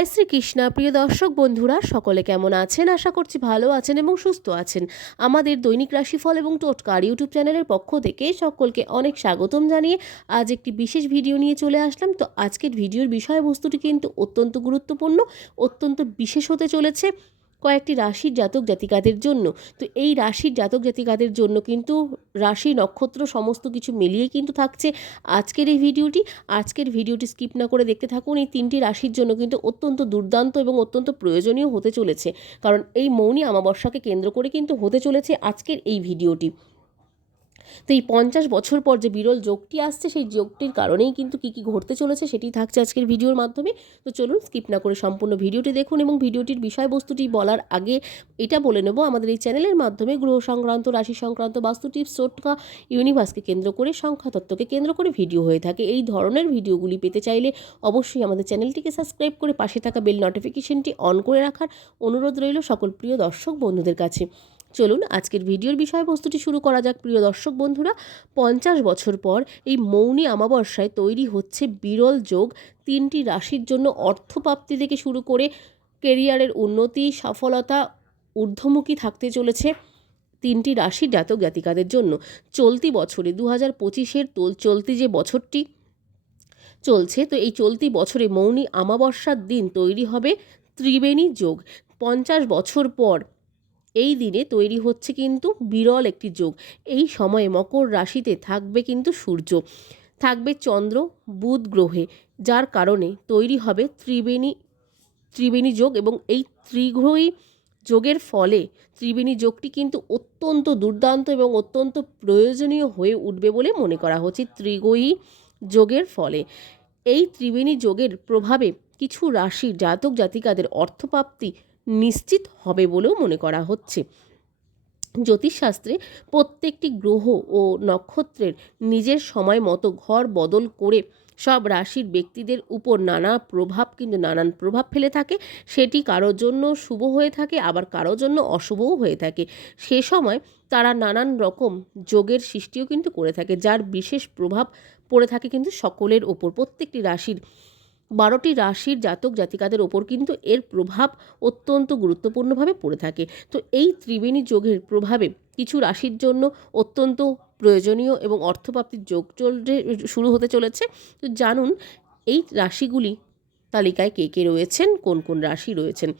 জয় শ্রীকৃষ্ণ। প্রিয় দর্শক বন্ধুরা, সকলে কেমন আছেন? আশা করছি ভালো আছেন এবং সুস্থ আছেন। আমাদের দৈনিক রাশিফল এবং টোটকার ইউটিউব চ্যানেলের পক্ষ থেকে সকলকে অনেক স্বাগতম জানিয়ে আজ একটি বিশেষ ভিডিও নিয়ে চলে আসলাম। তো আজকের ভিডিওর বিষয়বস্তুটি কিন্তু অত্যন্ত গুরুত্বপূর্ণ, অত্যন্ত বিশেষ হতে চলেছে। কয়েকটি রাশির জাতক জাতিকাদের জন্য। তো এই রাশির জাতক জাতিকাদের জন্য কিন্তু রাশি নক্ষত্র সমস্ত কিছু মিলিয়ে কিন্তু থাকছে আজকের এই ভিডিওটি। আজকের ভিডিওটি স্কিপ না করে দেখতে থাকুন। এই তিনটি রাশির জন্য কিন্তু অত্যন্ত দুর্দান্ত এবং অত্যন্ত প্রয়োজনীয় হতে চলেছে। কারণ এই মৌনী আমাবস্যাকে কেন্দ্র করে কিন্তু হতে চলেছে আজকের এই ভিডিওটি। তো এই পঞ্চাশ বছর পর যে বিরল যোগটি আসছে, সেই যোগটির কারণেই কিন্তু কী কী ঘটতে চলেছে সেটি থাকছে আজকের ভিডিওর মাধ্যমে। তো চলুন স্কিপ না করে সম্পূর্ণ ভিডিওটি দেখুন এবং ভিডিওটির বিষয়বস্তুটি বলার আগে এটা বলে নেব, আমাদের এই চ্যানেলের মাধ্যমে গ্রহ সংক্রান্ত, রাশি সংক্রান্ত, বাস্তু টিপস টোটকা ইউনিভার্সকে কেন্দ্র করে, সংখ্যাতত্ত্বকে কেন্দ্র করে ভিডিও হয়ে থাকে। এই ধরনের ভিডিওগুলি পেতে চাইলে অবশ্যই আমাদের চ্যানেলটিকে সাবস্ক্রাইব করে পাশে থাকা বেল নোটিফিকেশনটি অন করে রাখার অনুরোধ রইল সকল প্রিয় দর্শক বন্ধুদের কাছে। চলুন আজকের ভিডিওর বিষয়বস্তুটি শুরু করা যাক, প্রিয় দর্শক বন্ধুরা। পঞ্চাশ বছর পর এই মৌনী অমাবস্যায় তৈরি হচ্ছে বিরল যোগ, তিনটি রাশির জন্য অর্থপ্রাপ্তি থেকে শুরু করে কেরিয়ারের উন্নতি, সফলতা, ঊর্ধ্বমুখী থাকতে চলেছে তিনটি রাশির জাতক জাতিকাদের জন্য। চলতি বছরে দু হাজার পঁচিশের তোল, চলতি যে বছরটি চলছে, তো এই চলতি বছরে মৌনী অমাবস্যার দিন তৈরি হবে ত্রিবেণী যোগ। পঞ্চাশ বছর পর এই দিনে তৈরি হচ্ছে কিন্তু বিরল একটি যোগ। এই সময়ে মকর রাশিতে থাকবে কিন্তু সূর্য। থাকবে চন্দ্র, বুধ গ্রহে, যার কারণে তৈরি হবে ত্রিবেণী ত্রিবেণী যোগ এবং এই ত্রিগ্রহী যোগের ফলে ত্রিবেণী যোগটি কিন্তু অত্যন্ত দুর্দান্ত এবং অত্যন্ত প্রয়োজনীয় হয়ে উঠবে বলে মনে করা হচ্ছে ত্রিগ্রহী যোগের ফলে। এই ত্রিবেণী যোগের প্রভাবে কিছু রাশির জাতক, জাতিকাদের অর্থপ্রাপ্তি নিশ্চিত হবে বলেও মনে করা হচ্ছে। জ্যোতিষশাস্ত্রে প্রত্যেকটি গ্রহ ও নক্ষত্রের নিজের সময় মতো ঘর বদল করে সব রাশির ব্যক্তিদের উপর নানা প্রভাব কিন্তু নানান প্রভাব ফেলে থাকে। সেটি কারোর জন্য শুভ হয়ে থাকে, আবার কারোর জন্য অশুভও হয়ে থাকে। সে সময় তারা নানান রকম যোগের সৃষ্টিও কিন্তু করে থাকে, যার বিশেষ প্রভাব পড়ে থাকে কিন্তু সকলের ওপর। প্রত্যেকটি রাশির বারোটি রাশির জাতক জাতিকাদের ওপর কিন্তু এর প্রভাব অত্যন্ত গুরুত্বপূর্ণভাবে পড়ে থাকে। তো এই ত্রিবেণী যোগের প্রভাবে কিছু রাশির জন্য অত্যন্ত প্রয়োজনীয় এবং অর্থপ্রাপ্তির যোগ চলতে শুরু হতে চলেছে। তো জানুন, এই রাশিগুলি তালিকায় কে কে রয়েছেন, কোন কোন রাশি রয়েছেন?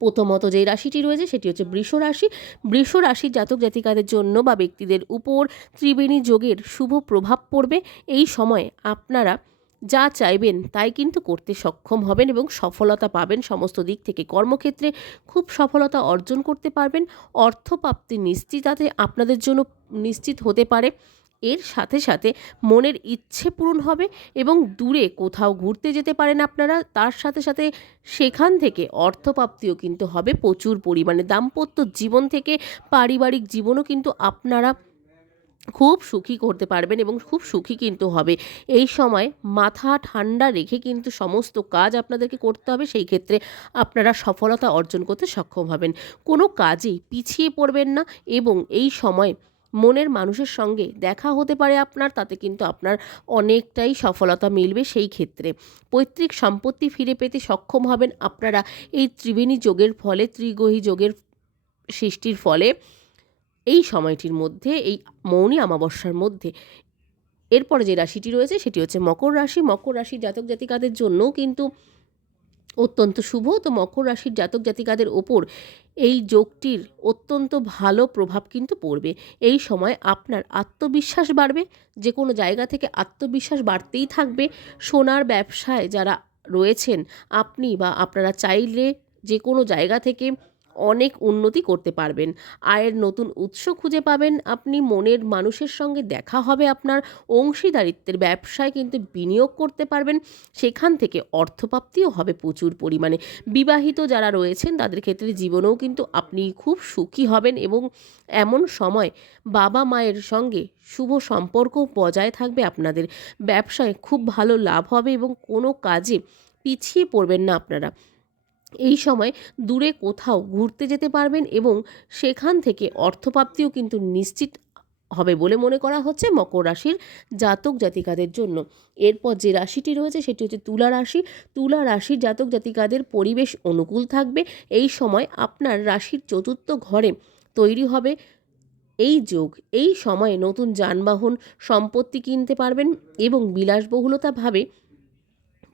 প্রথমত যে রাশিটি রয়েছে সেটি হচ্ছে বৃষ রাশি। বৃষ রাশির জাতক জাতিকাদের জন্য বা ব্যক্তিদের উপর ত্রিবেণী যোগের শুভ প্রভাব পড়বে। এই সময় আপনারা যা চাইবেন তাই কিন্তু করতে সক্ষম হবেন এবং সফলতা পাবেন সমস্ত দিক থেকে। কর্মক্ষেত্রে খুব সফলতা অর্জন করতে পারবেন। অর্থপ্রাপ্তি নিশ্চিতাতে আপনাদের জন্য নিশ্চিত হতে পারে। এর সাথে সাথে মনের ইচ্ছে পূরণ হবে এবং দূরে কোথাও ঘুরতে যেতে পারেন আপনারা। তার সাথে সাথে সেখান থেকে অর্থপ্রাপ্তিও কিন্তু হবে। প্রচুর পরিমাণে দাম্পত্য জীবন থেকে পারিবারিক জীবনও কিন্তু আপনারা খুব সুখী করতে পারবেন এবং খুব সুখী কিন্তু হবে। এই সময় মাথা ঠান্ডা রেখে কিন্তু সমস্ত কাজ আপনাদেরকে করতে হবে, সেই ক্ষেত্রে আপনারা সফলতা অর্জন করতে সক্ষম হবেন। কোনো কাজেই পিছিয়ে পড়বেন না এবং এই সময় মনের মানুষের সঙ্গে দেখা হতে পারে আপনার, তাতে কিন্তু আপনার অনেকটাই সফলতা মিলবে সেই ক্ষেত্রে। পৈতৃক সম্পত্তি ফিরে পেতে সক্ষম হবেন আপনারা। এই ত্রিবেণী যোগের ফলে ত্রিগ্রহী যোগের সৃষ্টির ফলে এই সময়টির মধ্যে, এই মৌনী অমাবস্যার মধ্যে, এরপরে যে রাশিটি রয়েছে সেটি হচ্ছে মকর রাশি। মকর রাশির জাতক জাতিকাদের জন্যও কিন্তু অত্যন্ত শুভ। তো মকর রাশির জাতক জাতিকাদের ওপর এই যোগটির অত্যন্ত ভালো প্রভাব কিন্তু পড়বে। এই সময় আপনার আত্মবিশ্বাস বাড়বে। যে কোনো জায়গা থেকে আত্মবিশ্বাস বাড়তেই থাকবে। সোনার ব্যবসায় যারা রয়েছেন, আপনি বা আপনারা চাইলে যে কোনো জায়গা থেকে অনেক উন্নতি করতে পারবেন। আয়ের নতুন উৎস খুঁজে পাবেন। আপনি মনের মানুষের সঙ্গে দেখা হবে আপনার। অংশীদারিত্বের ব্যবসায় কিন্তু বিনিয়োগ করতে পারবেন। সেখান থেকে অর্থপ্রাপ্তিও হবে প্রচুর পরিমাণে। বিবাহিত যারা রয়েছেন, তাদের ক্ষেত্রে জীবনেও কিন্তু আপনি খুব সুখী হবেন এবং এমন সময় বাবা মায়ের সঙ্গে শুভ সম্পর্ক বজায় থাকবে আপনাদের। ব্যবসায় খুব ভালো লাভ হবে এবং কোনো কাজে পিছিয়ে পড়বেন না আপনারা। এই সময় দূরে কোথাও ঘুরতে যেতে পারবেন এবং সেখান থেকে অর্থপ্রাপ্তিও কিন্তু নিশ্চিত হবে বলে মনে করা হচ্ছে মকর রাশির জাতক জাতিকাদের জন্য। এরপর যে রাশিটি রয়েছে সেটি হচ্ছে তুলা রাশি। তুলা রাশির জাতক জাতিকাদের পরিবেশ অনুকূল থাকবে। এই সময় আপনার রাশির চতুর্থ ঘরে তৈরি হবে এই যোগ। এই সময়ে নতুন যানবাহন, সম্পত্তি কিনতে পারবেন এবং বিলাসবহুলতাভাবে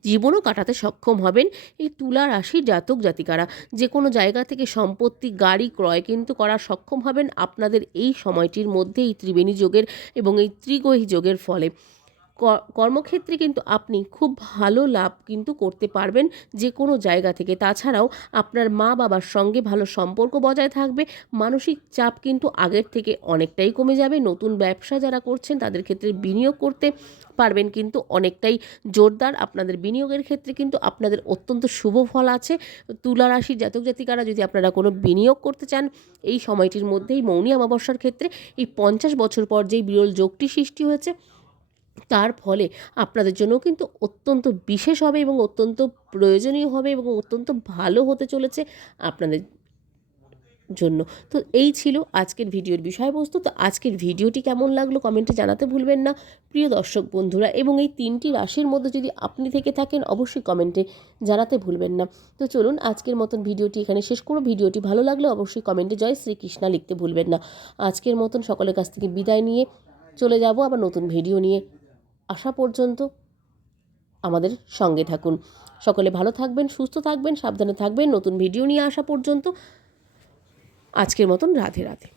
জীবনও কাটাতে সক্ষম হবেন এই তুলা রাশির জাতক জাতিকারা। যে কোনো জায়গা থেকে সম্পত্তি, গাড়ি ক্রয় কিন্তু করার সক্ষম হবেন আপনাদের এই সময়টির মধ্যে এই ত্রিবেণী যোগের এবং এই ত্রিগ্রহী যোগের ফলে। কর্মক্ষেত্রে কিন্তু আপনি খুব ভালো লাভ কিন্তু করতে পারবেন যে কোনো জায়গা থেকে। তাছাড়াও আপনার মা বাবার সঙ্গে ভালো সম্পর্ক বজায় থাকবে, মানসিক চাপ কিন্তু আগের থেকে অনেকটাই কমে যাবে। নতুন ব্যবসা যারা করছেন তাদের ক্ষেত্রে বিনিয়োগ করতে পারবেন কিন্তু অনেকটাই জোরদার। আপনাদের বিনিয়োগের ক্ষেত্রে কিন্তু আপনাদের অত্যন্ত শুভ ফল আছে। তুলা রাশির জাতক জাতিকারা যদি আপনারা কোনো বিনিয়োগ করতে চান, এই সময়টির মধ্যেই মৌনী অমাবস্যার ক্ষেত্রে এই পঞ্চাশ বছর পর যেই বিরল যোগটি সৃষ্টি হয়েছে তার ফলে আপনাদের জন্য কিন্তু অত্যন্ত বিশেষ হবে এবং অত্যন্ত প্রয়োজনীয় হবে এবং অত্যন্ত ভালো হতে চলেছে আপনাদের জন্য। তো এই ছিল আজকের ভিডিওর বিষয়বস্তু। তো আজকের ভিডিওটি কেমন লাগল কমেন্টে জানাতে ভুলবেন না। প্রিয় দর্শক বন্ধুরা, এবং এই তিনটি রাশির মধ্যে যদি আপনি থেকে থাকেন, অবশ্যই কমেন্টে জানাতে ভুলবেন না। তো চলুন, আজকের মতন ভিডিওটি এখানে শেষ করো ভিডিওটি ভালো লাগলে অবশ্যই কমেন্টে জয় শ্রীকৃষ্ণা লিখতে ভুলবেন না। আজকের মতন সকলের কাছ থেকে বিদায় নিয়ে চলে যাব আবার নতুন ভিডিও নিয়ে। আসা পর্যন্ত আমাদের সঙ্গে থাকুন। সকলে ভালো থাকবেন, সুস্থ থাকবেন, সাবধানে থাকবেন। নতুন ভিডিও নিয়ে আসা পর্যন্ত আজকের মতন রাধে রাধে।